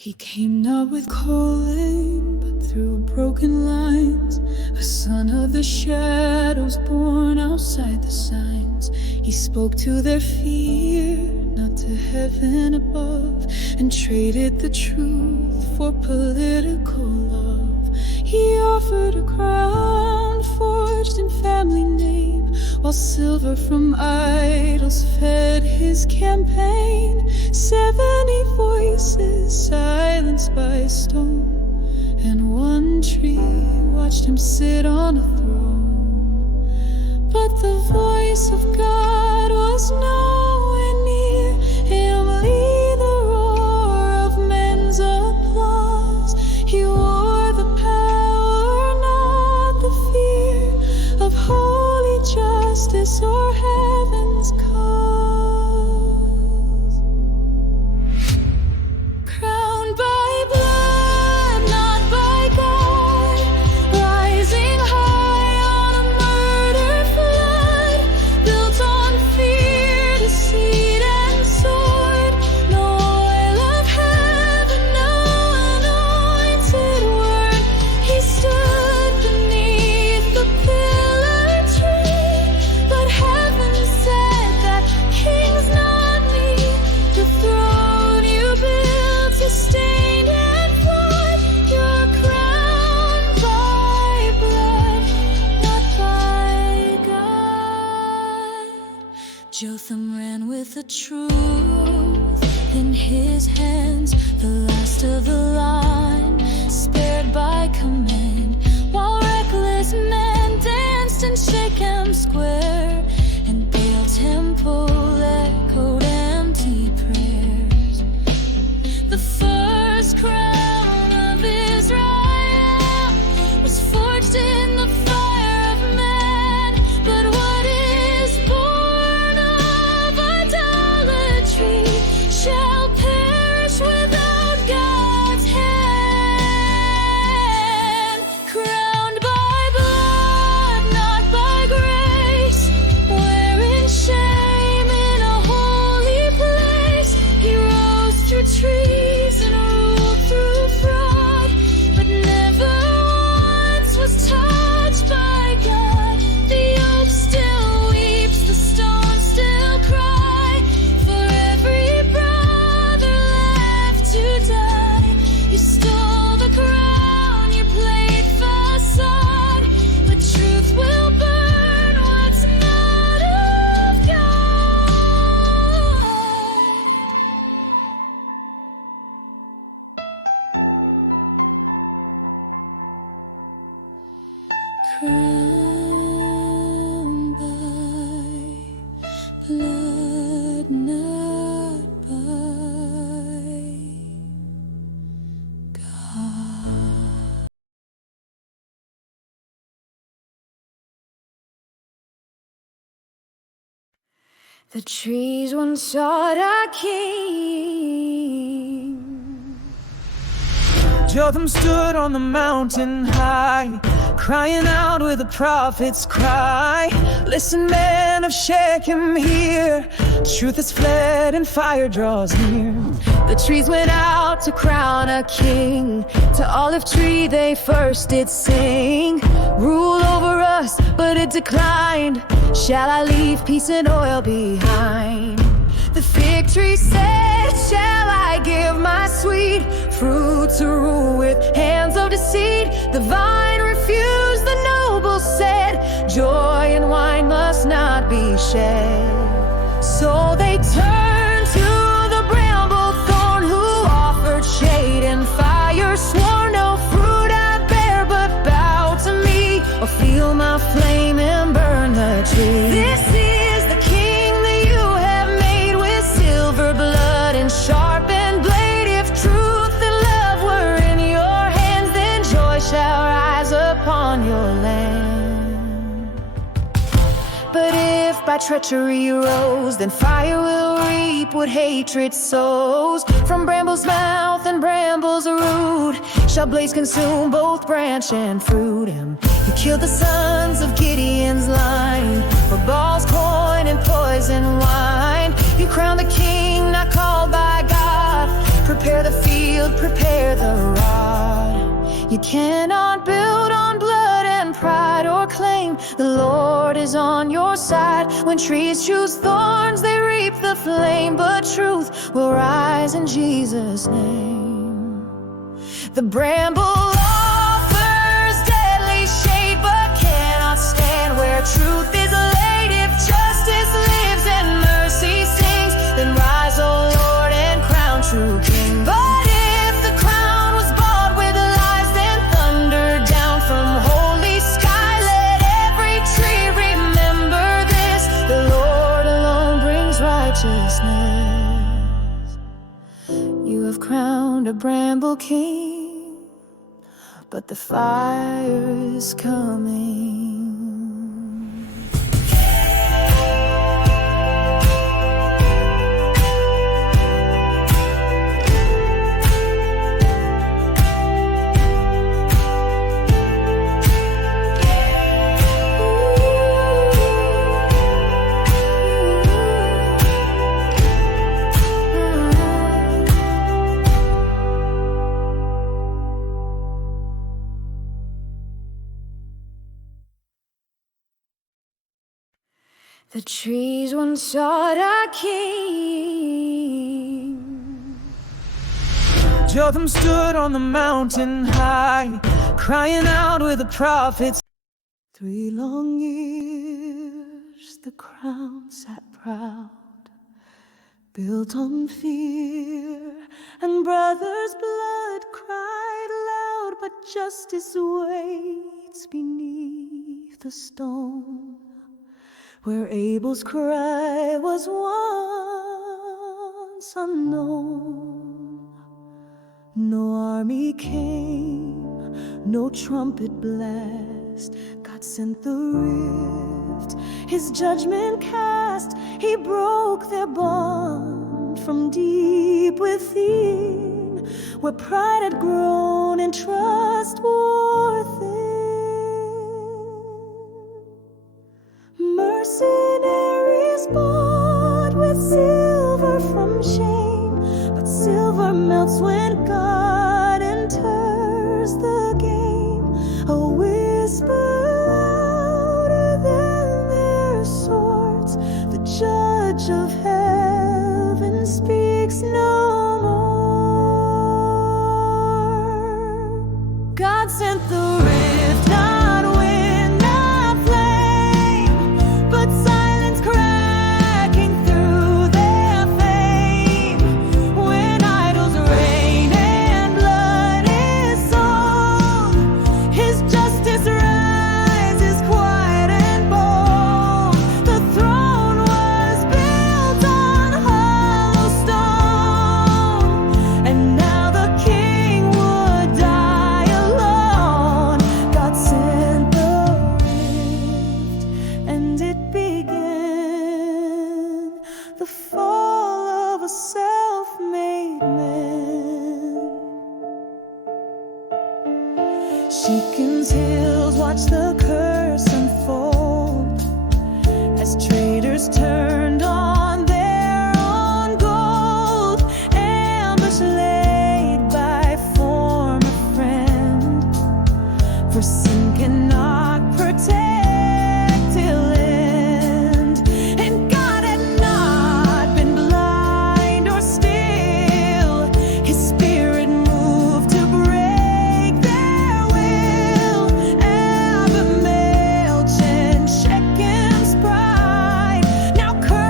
He came not with calling, but through broken lines, a son of the shadows born outside the signs. He spoke to their fear, not to heaven above, and traded the truth for political love. He offered a crown forged in family name, while silver from idols fed his campaign. 70 voices silenced by a stone, and one tree watched him sit on a throne. But the voice of God was nowhere near him, the roar of men's applause. He wore the power, not the fear, of holy justice or heaven's cause. Crowned by blood, not by God, rising high on a murder flood, built on fear, deceit, and sword. No oil of heaven, no anointed word. He stood beneath the pillar tree, but heaven said that kings not need the throne you built, sustained and fought. You're crowned by blood, not by God. Jotham ran with the truth in his hands, the last of the line, spared by command, while reckless men danced in Shechem Square, and Baal Temple echoed empty prayers. The first crown of Israel was forged in the fire of man, but what is born of idolatry shall perish without God's hand. Crowned by blood, not by grace, wearing shame in a holy place. He rose through trees and ruled through fraud, but never once was touched by God. The oak still weeps, the stone still cry, for every brother left to die. You stole the crown, you played facade, but truth will burn what's not of God. Crowned by blood, not by God. The trees once sought a king. Jotham stood on the mountain high, crying out with a prophet's cry. Listen, men of Shechem, hear, truth has fled and fire draws near. The trees went out to crown a king, to olive tree they first did sing. Rule over us, but it declined. Shall I leave peace and oil behind? The fig tree said, shall I give my sweet fruit to rule with hands of deceit? The vine refused, the noble said, joy and wine must not be shared. So they turned to the bramble thorn, who offered shade and fire, swore no fruit I bear, but bow to me, or feel my flame and burn the tree. This is the king that you have made with silver blood and sharpened blade. If truth and love were in your hands, then joy shall rise upon your land. But if by treachery you rose, then fire will reap what hatred sows. From brambles' mouth and brambles' root shall blaze consume both branch and fruit. And you killed the sons of Gideon's line, for Baal's coin and poison wine. You crowned the king not called by God, Prepare the field, prepare the rod. You cannot build on blood and pride or claim the Lord is on your side. When trees choose thorns, they reap the flame, but truth will rise in Jesus' name. The bramble offers deadly shade, but cannot stand where truth is laid. If justice lives and mercy sings, then rise, O Lord, and crown true King. But if the crown was bought with lives, then thunder down from holy sky. Let every tree remember this: the Lord alone brings righteousness. You have crowned a bramble king, but the fire is coming. The trees once sought a king. Jotham stood on the mountain high, crying out with the prophets. 3 long years the crown sat proud, built on fear, and brothers' blood cried loud. But justice waits beneath the stone, where Abel's cry was once unknown. No army came, no trumpet blast. God sent the rift, his judgment cast. He broke their bond from deep within, where pride had grown and trust wore thin. Mercenaries bought with silver from shame, but silver melts when God enters the game. A whisper louder than their swords, the judge of heaven speaks no more. God sent the rift, not wind, not flame, but silence cracking through their fame. When idols reign and blood is sold, his justice rises quiet and bold. The throne was built on hollow stone, and now the king would die alone. God sent the rift, and it began, the fall of a self-made man. Shecem's hills watch the curse unfold, as traitors turned on their own gold. Ambush laid by former friend, for sin cannot protect till end. And God had not been blind or still, his spirit moved to break their will. Abimelech and Shechem's pride now curse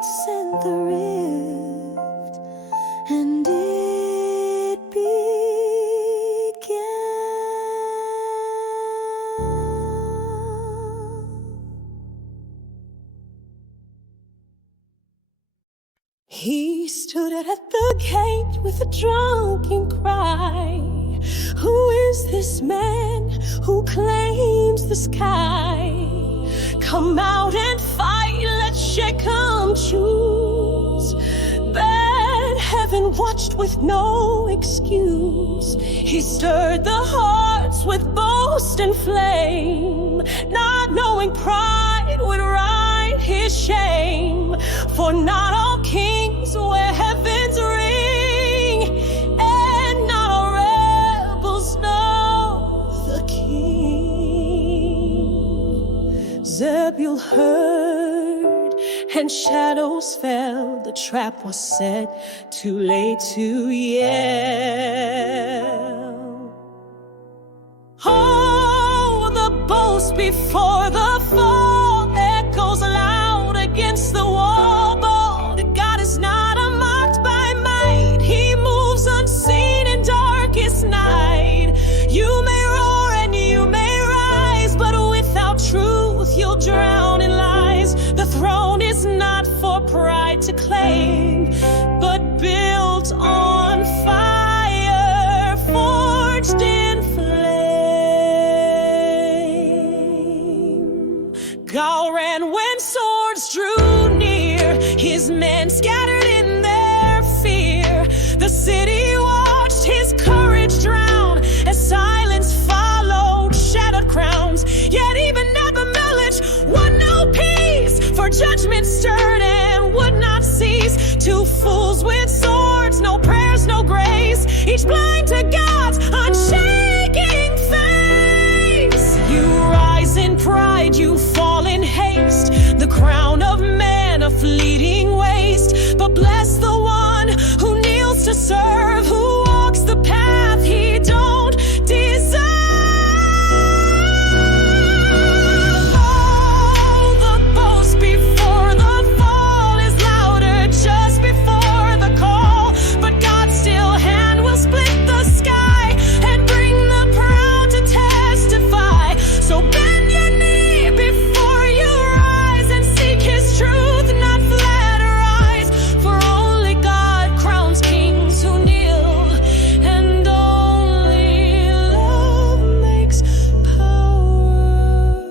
God sent the rift, and it began. He stood at the gate with a drunken cry. Who is this man who claims the sky? Come out and fight, let Shechem choose. But heaven watched with no excuse. He stirred the hearts with boast and flame, not knowing pride would right his shame. For not all kings wear heaven's ring, and not all rebels know the king. Zebul heard, and shadows fell. The trap was set, too late to yell. Oh, the boast before the fall echoes loud against the wall. But God is not unmarked by might. He moves unseen in darkest night. You may roar and you may rise, but without truth you'll drown in lies. The throne is not for pride to claim, but built on fire, forged in flame. God ran when swords drew near, his men scattered in their fear. The city watched his courage drown as silence followed shattered crowns. Yet even Abimelech won no peace, for judgment stirred and would not cease. Two fools with swords, no prayers, no grace, each blind to God's unshaking face. You rise in pride, you fall in haste, the crown of man a fleeting waste. But bless the one who kneels to serve, who walks the path he don't deserve. Oh, the boast before the fall is louder just before the call. But God's still hand will split the sky and bring the proud to testify. So bend your knee before you rise and seek his truth, not flatter eyes. For only God crowns kings who kneel, and only love makes power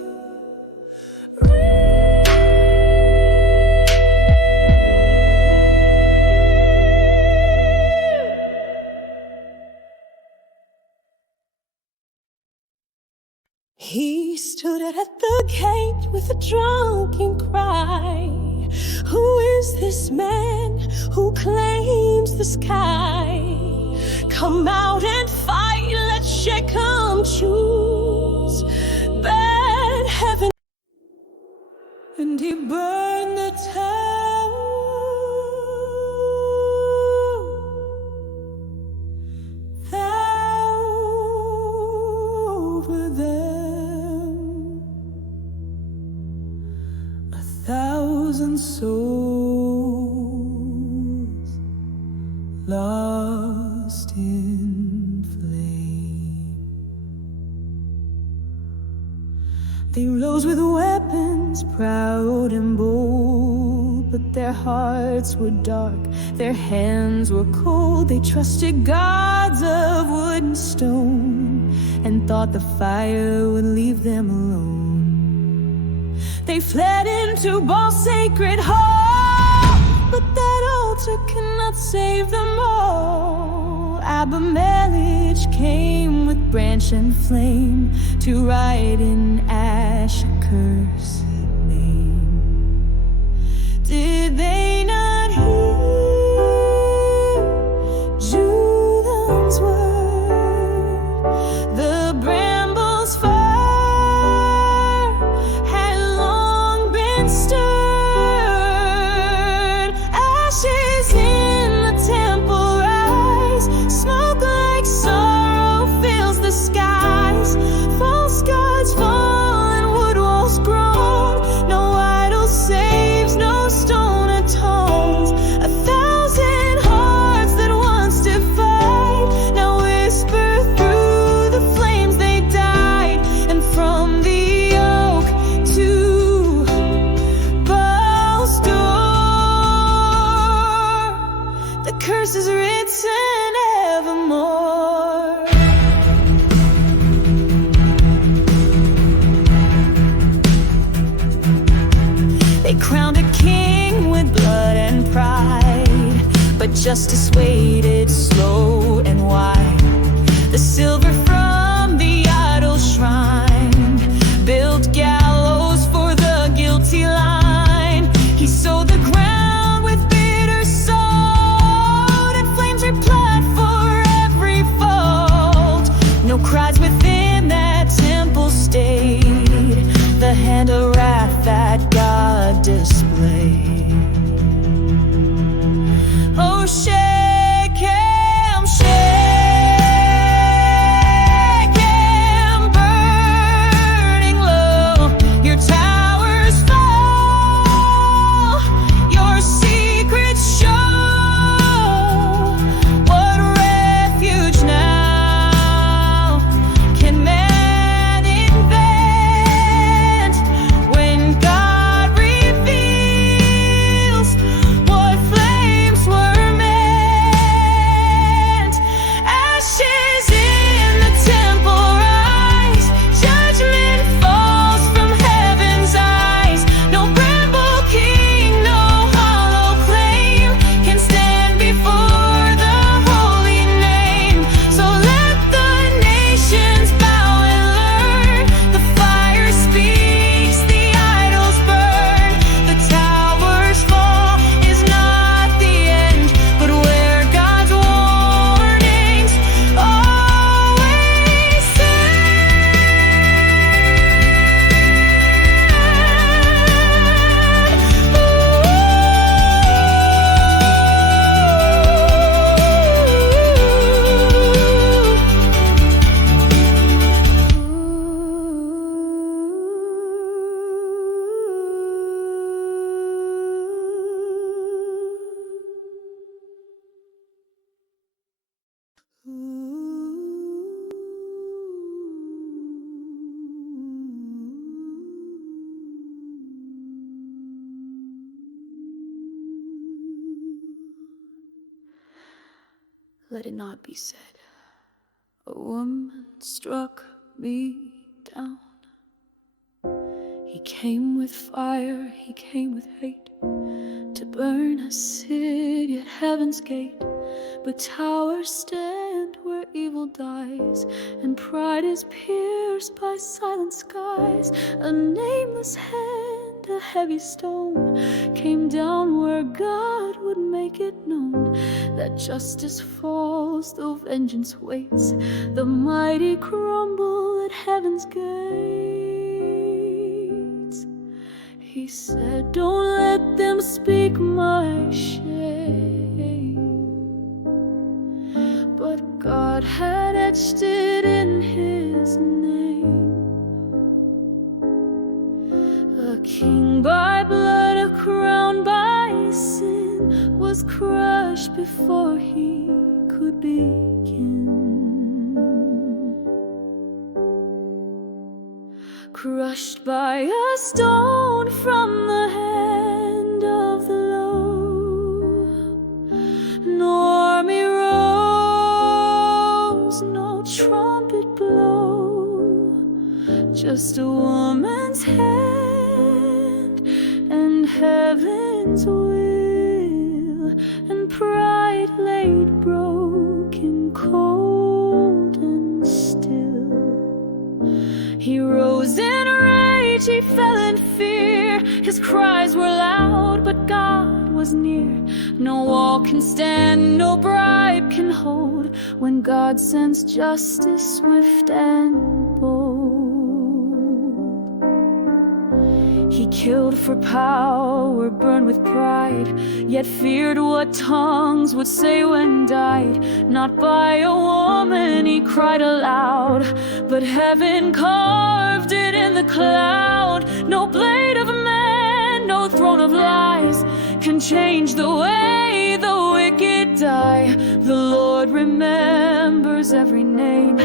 real. He stood at the gate with a drunken cry. Who is this man who claims the sky? Come out and fight, let Shechem choose. But heaven, and he burned the town over them. 1,000 souls lost in flame. They rose with weapons, proud and bold, but their hearts were dark, their hands were cold. They trusted gods of wood and stone, and thought the fire would leave them alone. They fled into Baal's sacred hall, but that altar cannot save them all. Abimelech came with branch and flame to write in ash a cursed name. Did they not hear Julam's word? The brambles fire had long been stirred. Ashes in the temple rise, smoke like sorrow fills the skies. False gods fall and wood walls grow. justice waited slow and wide. The silver from the idol shrine built gallows for the guilty line. He sowed the ground with bitter salt, and flames replied for every fault. No cries within that temple stayed, the hand of wrath that God displayed. Oh, shake him, burning low. Your towers fall, your secrets show. What refuge now can man invent when God reveals what flames were meant? Ashes in the temple rise, judgment falls from heaven's eyes. No bramble king, no hollow claim can stand before the holy name. So let the nations bow and learn. The fire speaks, the idols burn. The towers fall is not the end, but where God's warnings always Let it not be said, a woman struck me down. He came with fire, he came with hate, to burn a city at heaven's gate. But towers stand where evil dies, and pride is pierced by silent skies. A nameless hand, a heavy stone, came down where God would make it known that justice falls though vengeance waits. The mighty crumble at heaven's gates. He said, don't let them speak my shame, but God had etched it in his name. A king by blood, a crown by sin, was crushed before he could begin. Crushed by a stone from the hand of the Lord. No army rose, no trumpet blow, just a woman's hand and heaven's will, and pride laid broken, cold and still. He rose in rage, he fell in fear. His cries were loud, but God was near. No wall can stand, no bribe can hold, when God sends justice swift and bold. He killed for power, burned with pride, yet feared what tongues would say when died. Not by a woman he cried aloud, but heaven carved it in the cloud. No blade of man, no throne of lies, can change the way the wicked die. The Lord remembers every name.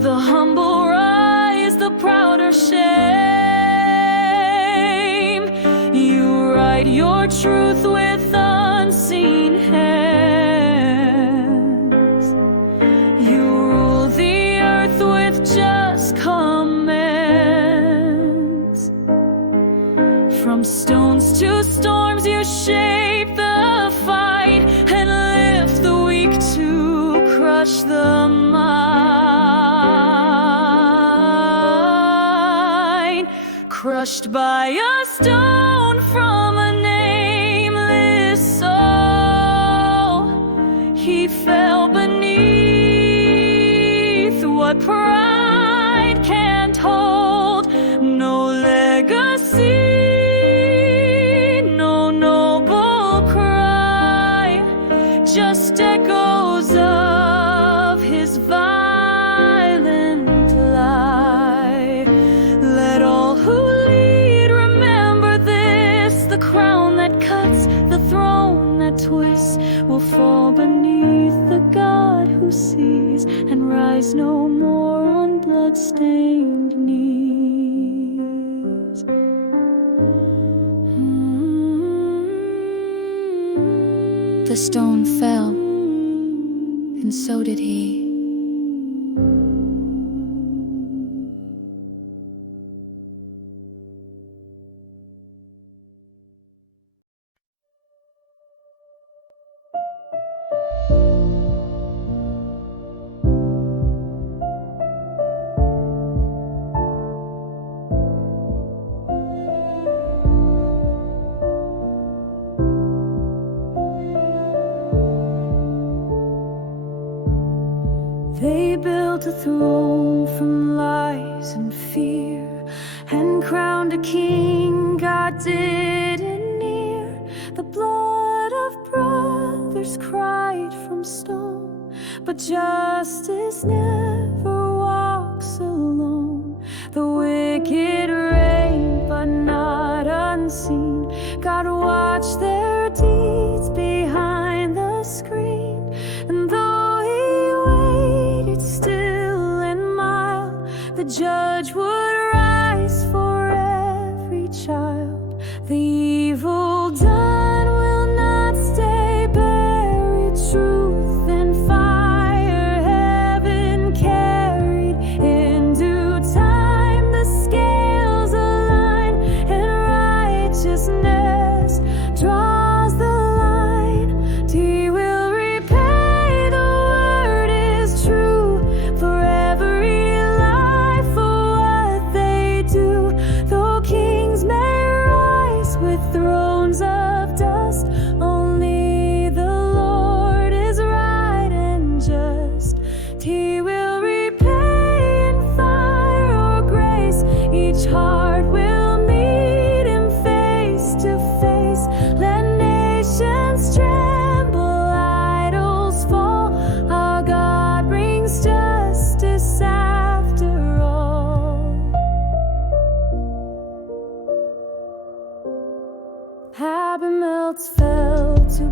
The humble rise, the proud are shamed. You write your truth with unseen hands. You rule the earth with just commands. From stones to storms you shape the fight, and lift crushed by a stone from a nameless soul. He fell beneath what pride can't hold. No legacy, no noble cry, just echoes of his violent lie. Let all who lead remember this: the crown that cuts, the throne that twists, will fall beneath the God who sees, and rise no more on blood-stained knees. The stone fell, and so did he. They built a throne from lies and fear, and crowned a king God didn't near. The blood of brothers cried from stone, but justice never walks alone. The wicked reign, but not unseen. God watched their deeds behind the screen, and though he waited still and mild, the judge would rise for every child. The evil done will not stay buried. Truth and fire heaven carried. In due time the scales align, and righteousness draws the line. He will repay, the word is true, for every life for what they do. Though kings may rise with thrones of dust, only the Lord is right and just. He will repay in fire or grace. Each heart will meet him face to face. Let nations tremble, idols fall. Our God brings justice after all. Abimelech fell to